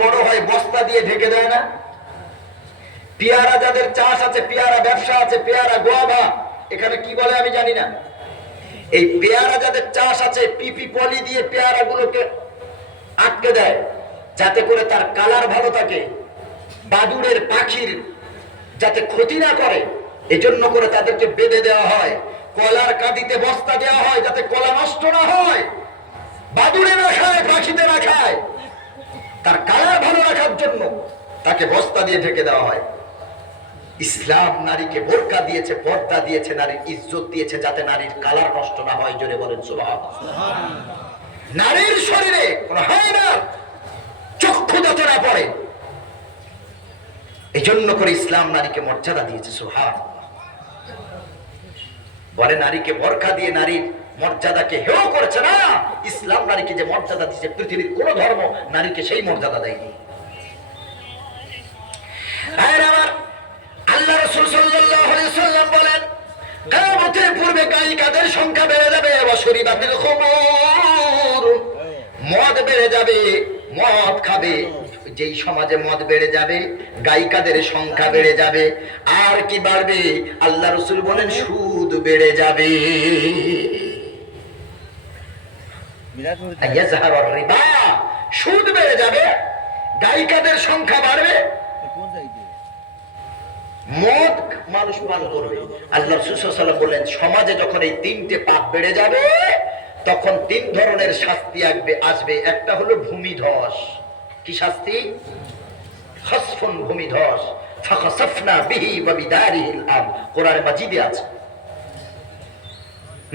বড় হয় বস্তা দিয়ে ঢেকে দেয় না? পেয়ারা যাদের চাষ আছে, পেয়ারা ব্যবসা আছে, পেয়ারা গোয়াভা, এখানে কি বলে আমি জানি না, এই পেয়ারা যাদের চাষ আছে পিপি পলি দিয়ে পেয়ারা গুলোকে আটকে দেয় যাতে করে তার কালার ভালো থাকে, বাদুড়ের পাখির যাতে ক্ষতি না করে, এজন্য করে তাদেরকে বেঁধে দেওয়া হয়। কলার কাঁদিতে বস্তা দেওয়া হয় যাতে কলা নষ্ট না হয়, বাদুড়ে না খায়, পাখিতে না খায়, তার কালার ভালো রাখার জন্য তাকে বস্তা দিয়ে ঢেকে দেওয়া হয়। ইসলাম নারীকে বোরকা দিয়েছে, পর্দা দিয়েছে, নারীর ইজ্জত দিয়েছে যাতে নারীর কালার নষ্ট না হয়। জোরে বলেন সুবহানাল্লাহ। নারীর শরীরে কোন হয় না চক্ষু যাতে না পড়ে, এই জন্য করে ইসলাম নারীকে মর্যাদা দিয়েছে। সুবহানাল্লাহ। বলে নারীকে বোরকা দিয়ে নারীর মর্যাদাকে হেয় করেছে না, ইসলাম নারীকে যে মর্যাদা দিয়েছে পৃথিবীর কোন ধর্ম নারীকে সেই মর্যাদা দেয়নি। আল্লাহ রাসূল সাল্লাল্লাহু আলাইহি ওয়াসাল্লাম বলেন, কিয়ামতের পূর্বে গায়িকাদের সংখ্যা বেড়ে যাবে, ওয়াশরিবাতিল খুমুর, মদ বেড়ে যাবে, মদ খাবে। যেই সমাজে মদ বেড়ে যাবে গায়িকাদের সংখ্যা বেড়ে যাবে। আর কি বাড়বে? আল্লাহ রাসূল বলেন সুদ বেড়ে যাবে। ইয়াজহারুর রিবা, সুদ বেড়ে যাবে, গায়িকাদের সংখ্যা বাড়বে, মদ মানুষ পান করবে। আল্লাহ রাসূল সাল্লাল্লাহু আলাইহি ওয়াসাল্লাম বলেন সমাজে যখন এই তিনটে পাপ বেড়ে যাবে তখন তিন ধরনের শাস্তি আসবে। একটা হলো ভূমিধস। কি শাস্তি? খাসফুন, ভূমিধস। ফাখাসাফনা বিহি ওয়া বিদারিহিল আরদ, কোরআনে মাজিদে আছে।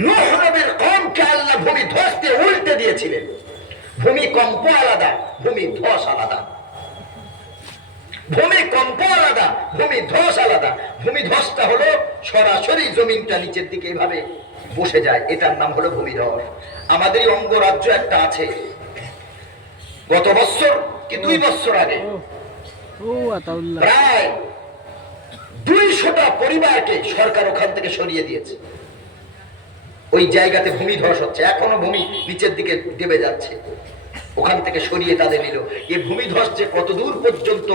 নূহ নবীর কওমকে আল্লাহ ভূমিধস দিয়ে উল্টে দিয়েছিলেন। ভূমিকম্প আলাদা, ভূমিধস আলাদা। ভূমিকম্প আলাদা, ভূমিধস আলাদা। ভূমিধসটা হলো সরাসরি জমিনটা নিচের দিকে এভাবে বসে যায়, এটার নাম হলো ভূমিধস। আমাদেরই অঙ্গরাজ্য একটা আছে, গত বছর কি 2 বছর আগে প্রায় 200টা পরিবারকে সরকার ওখান থেকে সরিয়ে দিয়েছে। ওই জায়গাতে ভূমিধস হচ্ছে, এখনো ভূমি নিচের দিকে দেবে যাচ্ছে, ওখান থেকে সরিয়ে তাদের নিল। এই ভূমিধস যে কত দূর পর্যন্ত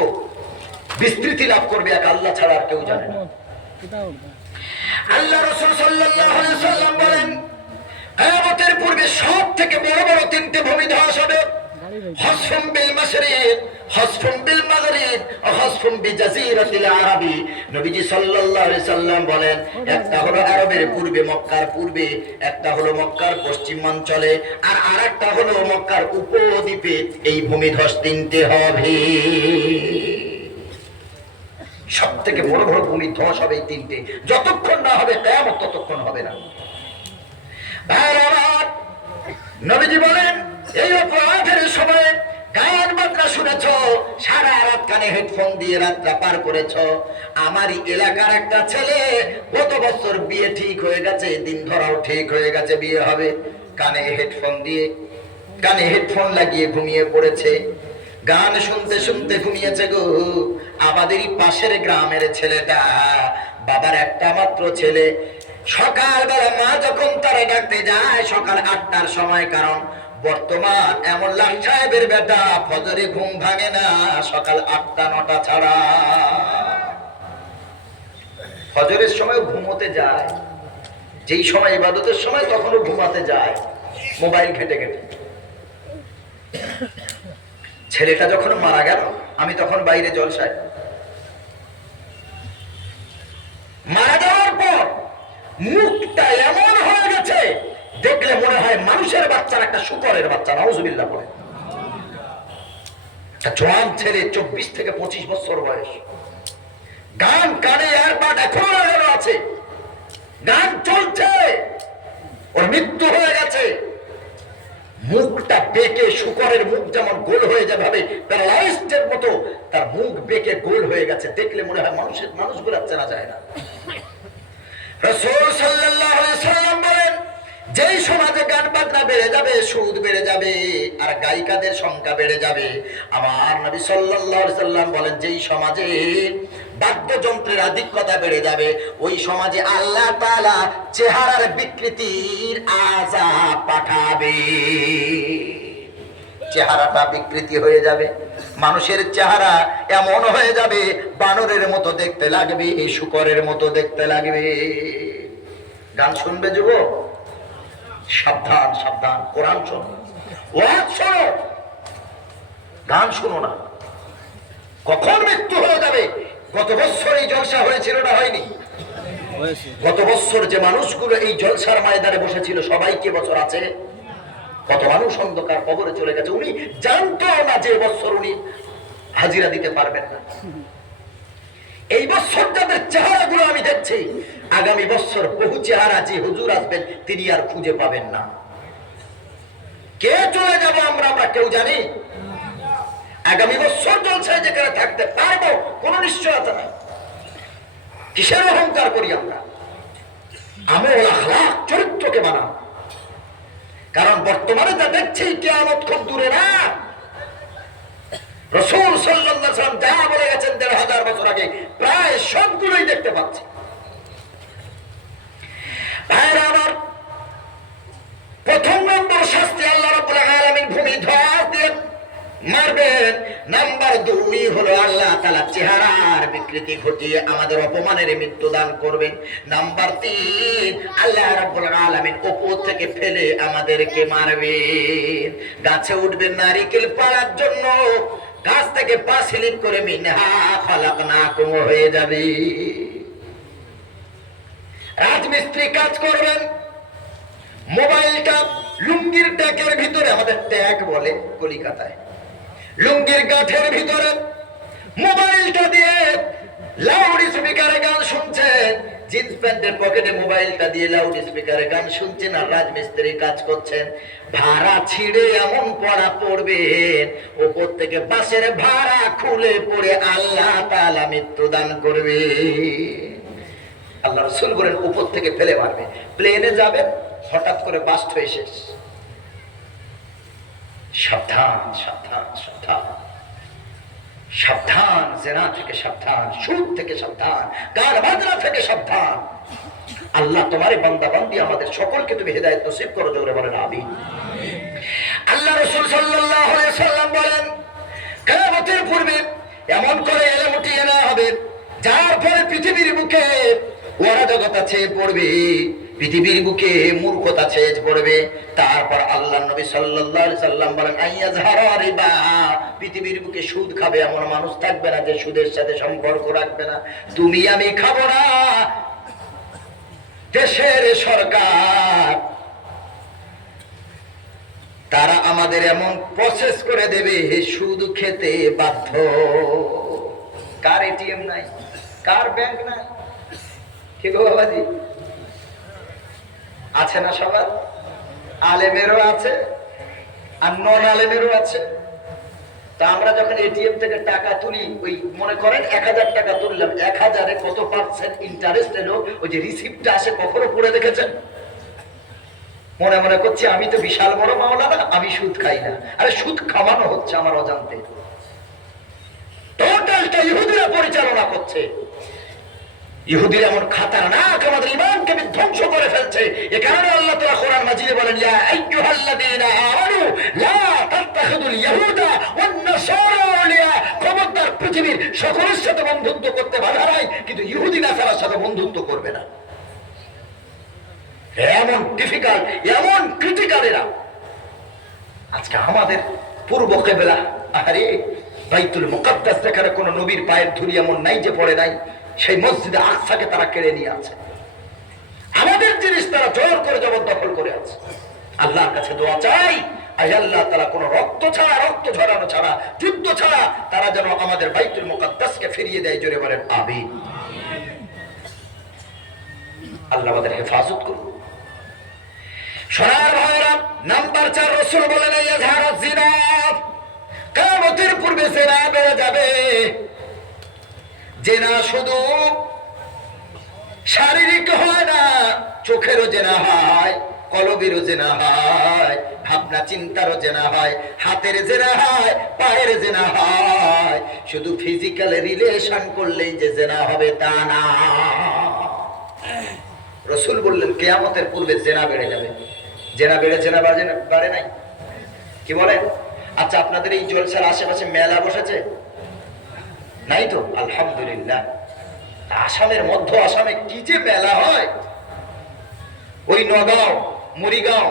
বিস্তৃতি লাভ করবে এক আল্লাহ ছাড়া আর কেউ জানে না। আল্লাহ রাসূল সাল্লাল্লাহু আলাইহি ওয়াসাল্লাম বলেন কিয়ামতের পূর্বে সব থেকে বড় বড় তিনটে ভূমিধস হবে। হাসফুম বিল মাশরিক, হাসফুম বিল মাগরিব, হাসফুম বিজাজিরাতিল আরাবি। নবীজি সাল্লাল্লাহু আলাইহি সাল্লাম বলেন একটা হলো আরবের পূর্বে, মক্কার পূর্বে, একটা হলো মক্কার পশ্চিমাঞ্চলে, আর আরেকটা হলো মক্কার উপদ্বীপে। এই ভূমিধস তিনটে হবে। সব থেকে বড় বড় ভূমিধস হবে এই তিনটে। যতক্ষণ না হবে কিয়ামত ততক্ষণ হবে না। নবীজি বলেন এই অপরাধের সময় গান বাজনা শুনেছ, সারা রাত কানে হেডফোন দিয়ে রাতটা পার করেছ। আমারই এলাকার একটা ছেলে গত বছর বিয়ে ঠিক হয়ে গেছে, দিন ধরাও ঠিক হয়ে গেছে, বিয়ে হবে, কানে হেডফোন লাগিয়ে ঘুমিয়ে পড়েছে। গান শুনতে শুনতে ঘুমিয়েছে গো। আমাদেরই পাশের গ্রামের ছেলেটা, বাবার একটা মাত্র ছেলে, সকালবেলা মা যখন তারা ডাকতে যায় সকাল 8টার সময়, কারণ বর্তমান এমন লাল সাহেবের বেটা ফজরে ঘুম ভাঙে না সকাল 8টা 9টা ছাড়া। ফজরের সময় ঘুমোতে যায়, যেই সময় ইবাদতের সময় তখনও ঘুমাতে যায় মোবাইল ঘেটে ঘেটে। ছেলেটা যখন মারা গেল আমি তখন বাইরে জলসায়। মারা যাওয়ার পর মুখটা এমন হয়ে গেছে দেখলে মনে হয় মানুষের বাচ্চার একটা শূকরের বাচ্চা। নাউজুবিল্লাহ বলে। একটা জোয়ান ছেলে, 24 থেকে 25 বছর বয়স, গান কানে এয়ারবাড এখনো লাগানো আছে, গান চলছে, ওর মৃত্যু হয়ে গেছে। মুখটা বেঁকে, শূকরের মুখ যেমন গোল হয়ে যায় ভাবে প্যারালাইজডের মতো তার মুখ বেঁকে গোল হয়ে গেছে, দেখলে মনে হয় মানুষগুলো চেনা যায় না। রাসূল সাল্লাল্লাহু আলাইহি ওয়াসাল্লাম বলেন যেই সমাজে গান বাজনা বেড়ে যাবে, সুদ বেড়ে যাবে, আর গায়িকাদের সংখ্যা বেড়ে যাবে, আমার নবী সাল্লাল্লাহু আলাইহি ওয়াসাল্লাম বলেন যেই সমাজে বাদ্যযন্ত্রের আধিক্যতা বেড়ে যাবে, ওই সমাজে আল্লাহ তাআলা চেহারার বিকৃতির আযাব পাঠাবে। চেহারাটা বিকৃতি হয়ে যাবে, মানুষের চেহারা এমন হয়ে যাবে বানরের মতো দেখতে লাগবে, শূকরের মতো দেখতে লাগবে। গান শুনবে যুবক, সাবধান সাবধান, কোরআন শোনো, ওয়াজ শোনো, গান শোনো না। কখন মৃত্যু হয়ে যাবে? গত বছর এই জলসা হয়েছিল না হয়নি? গত বছর যে মানুষগুলো এই জলসার ময়দানে বসেছিল সবাই কি বছর আছে? কত মানুষ অন্ধকার কবরে চলে গেছে, উনি জানতো না যে বছর উনি হাজিরা দিতে পারবেন না। এই বছর যাদের চেহারাগুলো আমি দেখছি, আগামী বছর বহু চেহারা যে হুজুর আসবেন তিনি আর খুঁজে পাবেন না। কে চলে যাব আমরা কেউ জানি? আগামী বছর জলসায় যেখানে থাকতে পারবো কোন নিশ্চয়তা নাই। কিসের অহংকার করি আমরা? আমল আখলাক চরিত্রকে মানাও। কারণ বর্তমানে যা দেখছি কিয়ামত খুব দূরে না। রাসূল সাল্লাল্লাহু আলাইহি ওয়াসাল্লাম যা বলে গেছেন ১৫০০ বছর আগে প্রায় সবগুলোই দেখতে পাচ্ছি। ভাইরা আমার, প্রথম নম্বর শাস্তি আল্লাহ রাব্বুল আলামিন ভূমি ধস দিয়ে মারবেন। নাম্বার 2 হলো আল্লাহ তাআলা চেহারার বিকৃতি ঘটিয়ে আমাদের অপমানের মৃত্যু দান করবেন। নাম্বার 3 আল্লাহ রাব্বুল আলামিন উপর থেকে ফেলে আমাদেরকে মারবেন। গাছে উঠবেন নারকেল পাড়ার জন্য, গাছ থেকে পা স্লিপ করে মিনহা খালাকনাকুম হয়ে যাবে। রাজমিস্ত্রি কাজ করবেন, মোবাইলটা লুঙ্গির ট্যাগের ভিতরে, আমাদের ট্যাগ বলে কলিকাতায়, লুঙ্গির গাঁঠের ভিতরে মোবাইলটা দিয়ে লাউড স্পিকারে গান শুনছেন, জিন্স প্যান্টের পকেটে মোবাইলটা দিয়ে লাউড স্পিকারে গান শুনছেন আর রাজমিস্ত্রি কাজ করছেন। ভাড়া ছিঁড়ে এমন পড়া পড়বেন, উপর থেকে বাসের ভাড়া খুলে পড়ে আল্লাহ তাআলা মৃত্যু দান করবে। আল্লাহ রাসূল বলেন উপর থেকে ফেলে মারবে। প্লেনে যাবেন, হঠাৎ করে বাস্ট হয়ে শেষ। সাবধান সাবধান সাবধান সাবধান, জেনা থেকে সাবধান, সুদ থেকে সাবধান, গান বাজনা থেকে সাবধান। আল্লাহ তোমারই বান্দা বান্দি আমাদের সকলকে তুমি হেদায়েত নসিব করো, জোরে বলেন আমিন। আল্লাহ রাসূল সাল্লাল্লাহু আলাইহি ওয়াসাল্লাম বলেন কিয়ামতের পূর্বে এমন করে এলেম উঠিয়ে নেওয়া হবে যার ফলে পৃথিবীর বুকে অরাজকতা ছেয়ে পড়বে, পৃথিবীর বুকে মূর্খতা ছেয়ে পড়বে। তারপর আল্লাহ নবী সাল্লাল্লাহু আলাইহি সাল্লাম বলেন আইয়াজহারা রিবা, পৃথিবীর বুকে সুদ খাবে এমন মানুষ থাকবে না যে সুদের সাথে সম্পর্ক রাখবে না। তুমি আমি খাবো না, দেশের সরকার তারা আমাদের এমন প্রসেস করে দেবে সুদ খেতে বাধ্য। কার এটিএম নাই, কার ব্যাংক নাই, কি গো বাবাজি? আছে না সবার? আলেমেরও আছে আর নন আলেমেরও আছে। তা আমরা যখন এটিএম থেকে টাকা তুলি, ওই মনে করেন ১০০০ টাকা তুললাম, ১০০০-এ কত পার্সেন্ট ইন্টারেস্ট এলো, ওই যে রিসিপ্টটা আসে কখনো পড়ে দেখেছেন? মনে মনে করছি আমি তো বিশাল বড় মাওলানা, আমি সুদ খাই না। আরে সুদ খাওয়ানো হচ্ছে আমার অজান্তে, টোটালটা ইহুদিরা পরিচালনা করছে। ইহুদিরা এমন খাতারনাক আমাদের ঈমানকে বিধ্বংস করে ফেলছে। এ কারণে আল্লাহ তাআলা কোরআন মাজিদে বলেন ইয়া আইয়ুহাল্লাযীনা আমানু লা তাত্তাখিযুল ইয়াহুদা ওয়ান নাসারা আউলিয়া, খবরদার পৃথিবীর সকলের সাথে বন্ধুত্ব করতে বাধা নাই, কিন্তু ইহুদি নাসারার সাথে বন্ধুত্ব করবে না। এমন ডিফিকাল্ট, এমন ক্রিটিক্যাল এরা। আজকে আমাদের পূর্ব কিবলা, আরে বাইতুল মুকাদ্দাস, যেখানে কোন নবীর পায়ের ধুলি এমন নাই যে পড়ে নাই, সেই মসজিদে আকসাকে তারা কেড়ে নিয়ে আছে। আমাদের জিনিস তারা জোর করে জবরদখল করে আছে। আল্লাহর কাছে দোয়া চাই, আয় আল্লাহ তাআলা কোন রক্ত ছাড়া, রক্ত ঝরানো ছাড়া, যুদ্ধ ছাড়া তারা যেন আমাদের বাইতুল মুকাদ্দাসকে ফিরিয়ে দেয়, জোরে বলেন আমিন। আল্লাহ আমাদের হেফাজত করুন। সোনার ভাইরা, নাম্বার 4 রাসূল বলেন ইয়াজহারু জিনা, কিয়ামতের পূর্বে জিনা বেড়ে যাবে। জেনা শুধু শারীরিক হয় না, চোখেরও জেনা হয়, কলবেরও জেনা হয়, ভাবনা চিন্তারও জেনা হয়, হাতের জেনা হয়, পায়ের জেনা হয়। শুধু ফিজিক্যাল রিলেশন করলেই যে জেনা হবে তা না। রাসূল বললেন কিয়ামতের পূর্বে জেনা বেড়ে যাবে। জেনা বেড়েছে না বাড়ে নাই? কি বলেন? আচ্ছা, আপনাদের এই জলসার আশেপাশে মেলা বসেছে? নাই তো? আলহামদুলিল্লাহ। আসামের মধ্য আসামে কি যে মেলা হয়! ওই নগাঁও, মরিগাঁও,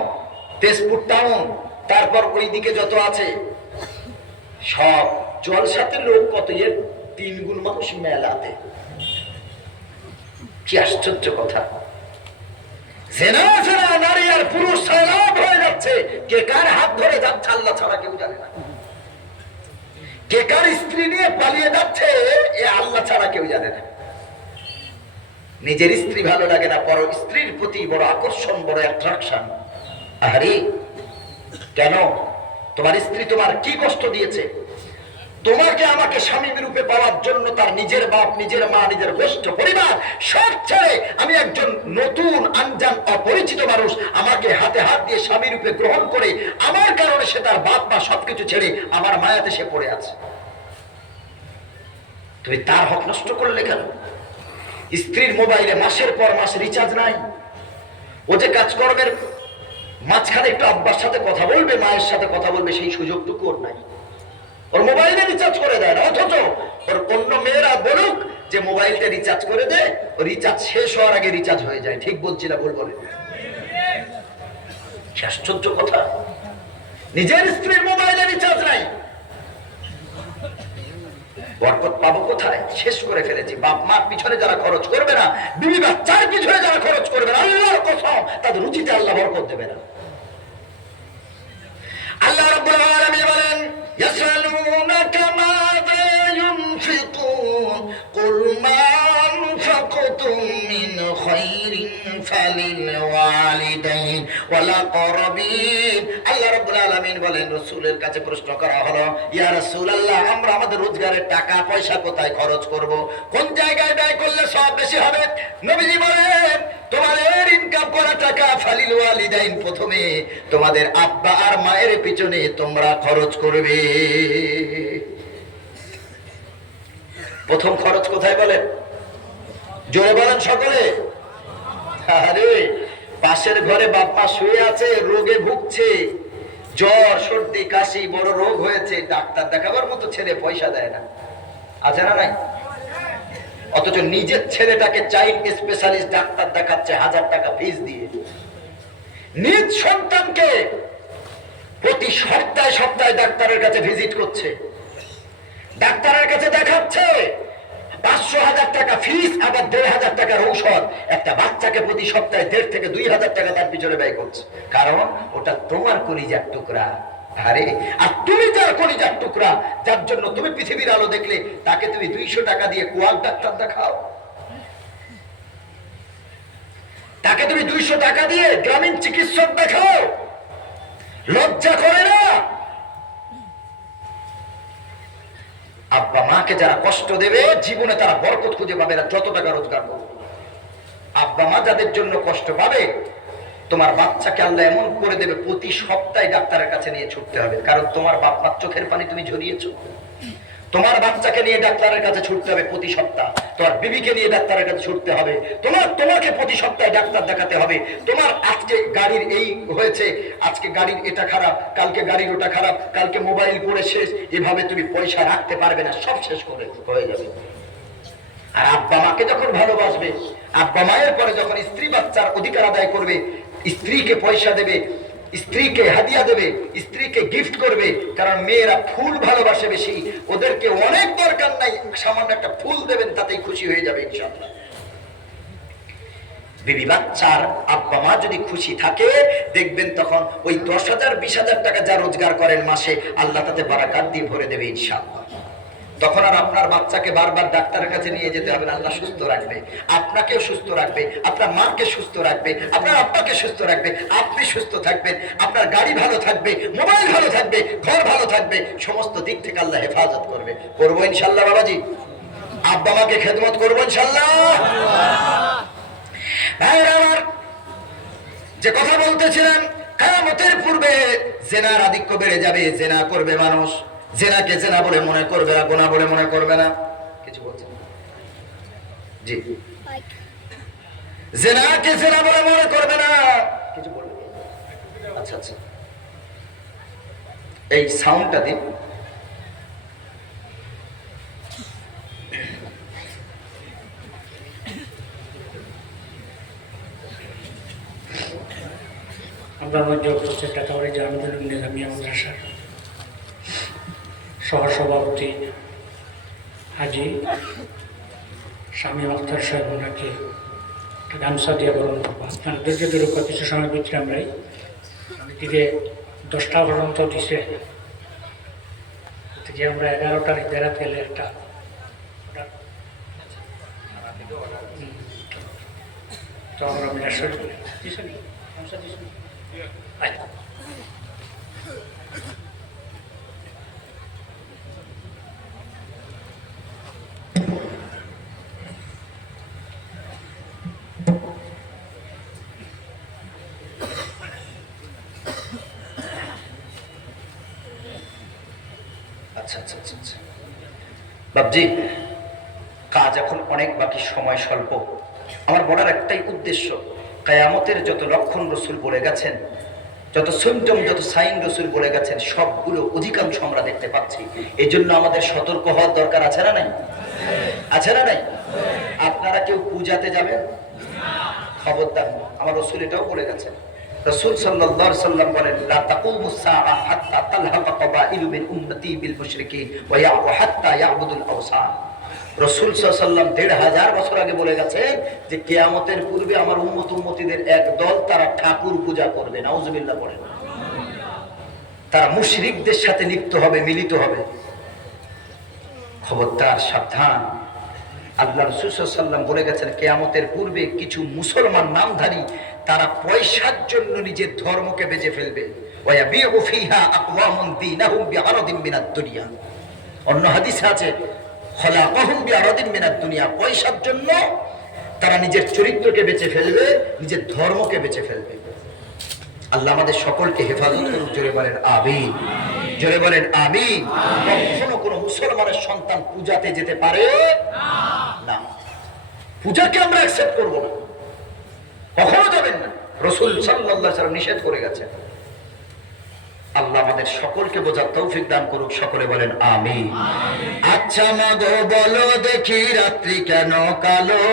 তেজপুর টাউন, তারপর ওইদিকে যত আছে সব জলসাতে লোক কত, এর 3 গুণ মানুষ মেলাতে। কি আশ্চর্য কথা! জেনা জেনা নারী আর পুরুষ সয়লাভ হয়ে যাচ্ছে। কে কার হাত ধরে যাচ্ছে আল্লাহ ছাড়া কেউ জানে না। কে কার স্ত্রী নিয়ে পালিয়ে যাচ্ছে এ আল্লাহ ছাড়া কেউ জানে না। নিজের স্ত্রী ভালো লাগে না, পর স্ত্রীর প্রতি বড় আকর্ষণ, বড় অ্যাট্রাকশন। আরে কেন? তোমার স্ত্রী তোমার কি কষ্ট দিয়েছে? তোমাকে আমাকে স্বামী রূপে পাওয়ার জন্য তার নিজের বাপ, নিজের মা, নিজের গোষ্ঠ পরিবার সব ছেড়ে আমি একজন নতুন আনজান অপরিচিত মানুষ, আমাকে হাতে হাত দিয়ে স্বামী রূপে গ্রহণ করে আমার কারণে সে তার বাপ মা সবকিছু ছেড়ে আমার মায়াতে সে পড়ে আছে। তুমি তার হক নষ্ট করলে কেন? স্ত্রীর মোবাইলে মাসের পর মাস রিচার্জ নাই। ও যে কাজকর্মের মাঝখানে একটু আব্বার সাথে কথা বলবে, মায়ের সাথে কথা বলবে, সেই সুযোগটুকু ওর নাই। ওর মোবাইলে রিচার্জ করে দেয় না, অথচ ওর অন্য মেয়েরা বলুক যে মোবাইলটা রিচার্জ করে দে, ও রিচার্জ শেষ হওয়ার আগে রিচার্জ হয়ে যায়। ঠিক বলছি না ভুল বলে? আশ্চর্য কথা! নিজের স্ত্রীর মোবাইলে রিচার্জ নাই, বরকত পাবো কোথায়? শেষ করে ফেলেছি। বাপ মার পিছনে যারা খরচ করবে না, বিবি বাচ্চার পিছনে যারা খরচ করবে না, আল্লাহর কসম তাদের রুচিতে আল্লাহ বরকত দেবে না। আল্লাহ রাব্বুল আলামিন বলেন, ইয়াসালুনাকা মাযা ইউনফিকুন কুল মা আনফাকতুম মিন খায়রিন ফালিল ওয়ালিদাইন ওয়াল আকরাবিন। আল্লাহ রাব্বুল আলামিন বলেন, রাসূলের কাছে প্রশ্ন করা হলো, ইয়া রাসূলুল্লাহ, আমরা আমাদের রোজগারের টাকা পয়সা কোথায় খরচ করব? কোন জায়গায় ব্যয় করলে সব বেশি হবে? নবীজি বলেন, তোমাদের ইনকাম করা টাকা ফালিল ওয়ালিদাইন, প্রথমে তোমাদের আব্বা আর মায়ের পিছনে তোমরা খরচ করবে। প্রথম খরচ কোথায় বলেন? জোরে বলেন সকলে। আরে পাশের ঘরে বাপ মা শুয়ে আছে, রোগে ভুগছে, জ্বর সর্দি কাশি বড় রোগ হয়েছে, ডাক্তার দেখাবার মতো ছেলে পয়সা দেয় না, আছে না নাই? অথচ নিজের ছেলেটাকে চাইল্ড স্পেশালিস্ট ডাক্তার দেখাচ্ছে 1000 টাকা ফিস দিয়ে। নিজ সন্তানকে প্রতি সপ্তাহে সপ্তাহে ডাক্তারের কাছে ভিজিট করছে, ডাক্তারের কাছে দেখাচ্ছে, 500,000 টাকা ফিস, আবার 1,500 টাকার ঔষধ। একটা বাচ্চাকে প্রতি সপ্তাহে 1,500 থেকে 2,000 টাকা তার পিছনে ব্যয় করছে, কারণ ওটা তোমার কলিজার টুকরা। আরে আর তুমি যার কলিজার টুকরা, যার জন্য তুমি পৃথিবীর আলো দেখলে, তাকে তুমি 200 টাকা দিয়ে কোয়াক ডাক্তার দেখাও, তাকে তুমি 200 টাকা দিয়ে গ্রামীণ চিকিৎসক দেখাও, লজ্জা করে না? আব্বা মাকে যারা কষ্ট দেবে, জীবনে তারা বরকত খুঁজে পাবে না, যত টাকা রোজগার করবে। আব্বা মা যাদের জন্য কষ্ট পাবে, তোমার বাচ্চাকে আল্লাহ এমন করে দেবে প্রতি সপ্তাহে ডাক্তারের কাছে নিয়ে ছুটতে হবে, কারণ তোমার বাপ মার চোখের পানি তুমি ঝরিয়েছো। তোমার বাচ্চাকে নিয়ে ডাক্তারের কাছে ছুটতে হবে প্রতি সপ্তাহ, তোমার বিবিকে নিয়ে ডাক্তারের কাছে ছুটতে হবে, তোমাকে প্রতি সপ্তাহে ডাক্তার দেখাতে হবে। তোমার আজকে গাড়ির এই হয়েছে, আজকে গাড়ির এটা খারাপ, কালকে গাড়ির ওটা খারাপ, কালকে মোবাইল পড়ে শেষ, এভাবে তুমি পয়সা রাখতে পারবে না, সব শেষ করে হয়ে যাবে। আর আব্বা মাকে যখন ভালোবাসবে, আব্বা মায়ের পরে যখন স্ত্রী বাচ্চার অধিকার আদায় করবে, স্ত্রীকে পয়সা দেবে, স্ত্রীকে হাদিয়া দেবে, স্ত্রীকে গিফট করবে, কারণ মেয়েরা ফুল ভালোবাসে বেশি, ওদেরকে অনেক দরকার নাই, সামান্য একটা ফুল দেবেন তাতেই খুশি হয়ে যাবে ইনশাআল্লাহ। বিবি বাচ্চার আব্বা মা যদি খুশি থাকে, দেখবেন তখন ওই 10,000 20,000 টাকা যা রোজগার করেন মাসে, আল্লাহ তাতে বারাকাত দিয়ে ভরে দেবে ইনশাআল্লাহ। তখন আর আপনার বাচ্চাকে বারবার ডাক্তারের কাছে নিয়ে যেতে হবে না, আল্লাহ সুস্থ রাখবে, আপনাকেও সুস্থ রাখবে, আপনার মাকে সুস্থ রাখবে, আপনার আব্বাকে সুস্থ রাখবে, আপনি সুস্থ থাকবেন, আপনার গাড়ি ভালো থাকবে, মোবাইল ভালো থাকবে, ঘর ভালো থাকবে, সমস্ত দিক থেকে আল্লাহ হেফাজত করবে। করবো ইনশাল্লাহ বাবাজি, আব্বা মাকে খেদমত করবো ইনশাল্লাহ। ভাইরা আমার, যে কথা বলতেছিলাম, কিয়ামতের পূর্বে জেনার আধিক্য বেড়ে যাবে, জেনা করবে মানুষ, জেনাকে জেনা বলে মনে করবে না, গুনাহ বলে মনে করবে না। কিছু বলছেন? জি, জেনাকে জেনা বলে মনে করবে না, কিছু বলবে? আচ্ছা আচ্ছা, এই সাউন্ডটা দিন। আপনার মধ্যে উপস্থিত টাকাবাড়ি জামিনুল নিজামিয়া মাদ্রাসার সহসভাপতি হাজি শামীম আখতার সাহেব ওনাকে গামছা দিয়ে বরণ করবো। আপনার ধৈর্য ধরে কিছু সময় বিচ্ছিলাম রাই দিকে 10টা পর্যন্ত দিছে, থেকে আমরা 11টার বেড়া তেলে একটা তো আমরা মিলাশর দিয়েছেন। আচ্ছা, আচ্ছা আচ্ছা আচ্ছা আচ্ছা বাবজি, কাজ এখন অনেক, বাকি সময় স্বল্প। আমার বলার একটাই উদ্দেশ্য, কিয়ামতের যত লক্ষণ রসুল বলে গেছেন, যত সিমটম, যত সাইন রসুল বলে গেছেন, সবগুলো অধিকাংশ আমরা দেখতে পাচ্ছি। এই জন্য আমাদের সতর্ক হওয়ার দরকার আছে না নাই? আছে না নাই? আপনারা কেউ পূজাতে যাবেন? খবরদার, আমার রসুল এটাও বলে গেছেন। রাসূল সাল্লাল্লাহু আলাইহি সাল্লাম বলেন, লা তাকুমুস সাআ হাত্তা তালহাকা কাবাইলু মিন উম্মতি বিল মুশরিকিন ওয়া হাত্তা ইয়াবুদুল আওসান। রাসূল সাল্লাল্লাহু আলাইহি সাল্লাম 1500 বছর আগে বলে গেছেন যে কিয়ামতের পূর্বে আমার উম্মতিদের এক দল তারা ঠাকুর পূজা করবে। নাউজুবিল্লাহ বলেন। তারা মুশরিকদের সাথে লিপ্ত হবে, মিলিত হবে। খবরদার, সাবধান। আল্লাহ রাসূল সাল্লাল্লাহু আলাইহি সাল্লাম বলে গেছেন, কিয়ামতের পূর্বে কিছু মুসলমান নামধারী তারা পয়সার জন্য নিজের ধর্মকে বেচে ফেলবে। ওয়ায়াবিউ ফিহা আকওয়ামুন দীনাহুম বিআরাদিন মিনাদ দুনিয়া। অন্য হাদিসে আছে, খলাকাহুম বিআরাদিন মিনাদ দুনিয়া। পয়সার জন্য তারা নিজের চরিত্রকে বেচে ফেলবে, নিজের ধর্মকে বেচে ফেলবে। আল্লাহ আমাদের সকলকে হেফাজত করুন। জোরে বলেন আমিন। জোরে বলেন আমিন। কখনো কোনো মুসলমানের সন্তান পূজাতে যেতে পারে না। পূজাকে আমরা অ্যাকসেপ্ট করব না, কখনো যাবেন না। রাসূল সাল্লাল্লাহু আলাইহি ওয়াসাল্লাম নিষেধ করে গেছেন। আল্লাহ আমাদের সকলকে বোঝার তৌফিক দান করুক। সকলে বলেন আমিন। আচ্ছা মাগো বলো দেখি, রাত্রি কেন কালো?